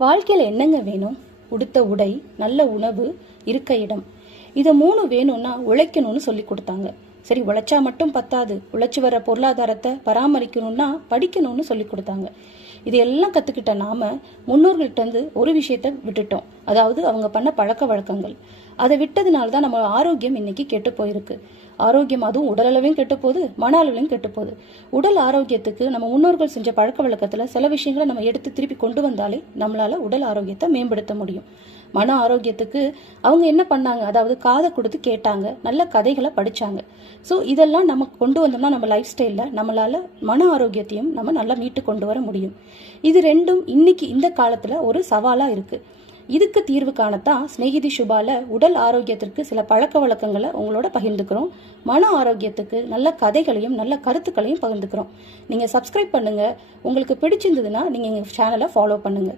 வாழ்க்கையில் என்னங்க வேணும்? உடுத்த உடை, நல்ல உணவு, இருக்க இடம். இதை 3 வேணும்னா உழைக்கணும்னு சொல்லி கொடுத்தாங்க. சரி, உழைச்சா மட்டும் பத்தாது, உழைச்சி வர பொருளாதாரத்தை பராமரிக்கணும்னா படிக்கணும்னு சொல்லி கொடுத்தாங்க. இதையெல்லாம் கற்றுக்கிட்ட நாம முன்னோர்கள்ட்ட இருந்து ஒரு விஷயத்த விட்டுட்டோம். அதாவது அவங்க பண்ண பழக்க வழக்கங்கள். அதை விட்டதுனால தான் நம்ம ஆரோக்கியம் இன்னைக்கு கெட்டு போயிருக்கு. ஆரோக்கியம் அதுவும் உடல் அளவையும் கெட்டு போகுது, மன அளவிலையும் கெட்டு போகுது. உடல் ஆரோக்கியத்துக்கு நம்ம முன்னோர்கள் செஞ்ச பழக்க வழக்கத்தில் சில விஷயங்களை நம்ம எடுத்து திருப்பி கொண்டு வந்தாலே நம்மளால உடல் ஆரோக்கியத்தை மேம்படுத்த முடியும். மன ஆரோக்கியத்துக்கு அவங்க என்ன பண்ணாங்க? அதாவது காதை கொடுத்து கேட்டாங்க, நல்ல கதைகளை படிச்சாங்க. ஸோ இதெல்லாம் நம்ம கொண்டு வந்தோம்னா நம்ம லைஃப் ஸ்டைலில் நம்மளால மன ஆரோக்கியத்தையும் நம்ம நல்லா மீட்டு கொண்டு வர முடியும். இது ரெண்டும் இன்னைக்கு இந்த காலத்தில் ஒரு சவாலாக இருக்கு. இதுக்கு தீர்வு காணத்தான் ஸ்நேகிதி சுபால உடல் ஆரோக்கியத்திற்கு சில பழக்க வழக்கங்களை உங்களோட பகிர்ந்துக்கிறோம். மன ஆரோக்கியத்துக்கு நல்ல கதைகளையும் நல்ல கருத்துக்களையும் பகிர்ந்துக்கிறோம். நீங்கள் சப்ஸ்கிரைப் பண்ணுங்க. உங்களுக்கு பிடிச்சிருந்ததுன்னா நீங்கள் எங்கள் சேனலை ஃபாலோ பண்ணுங்க.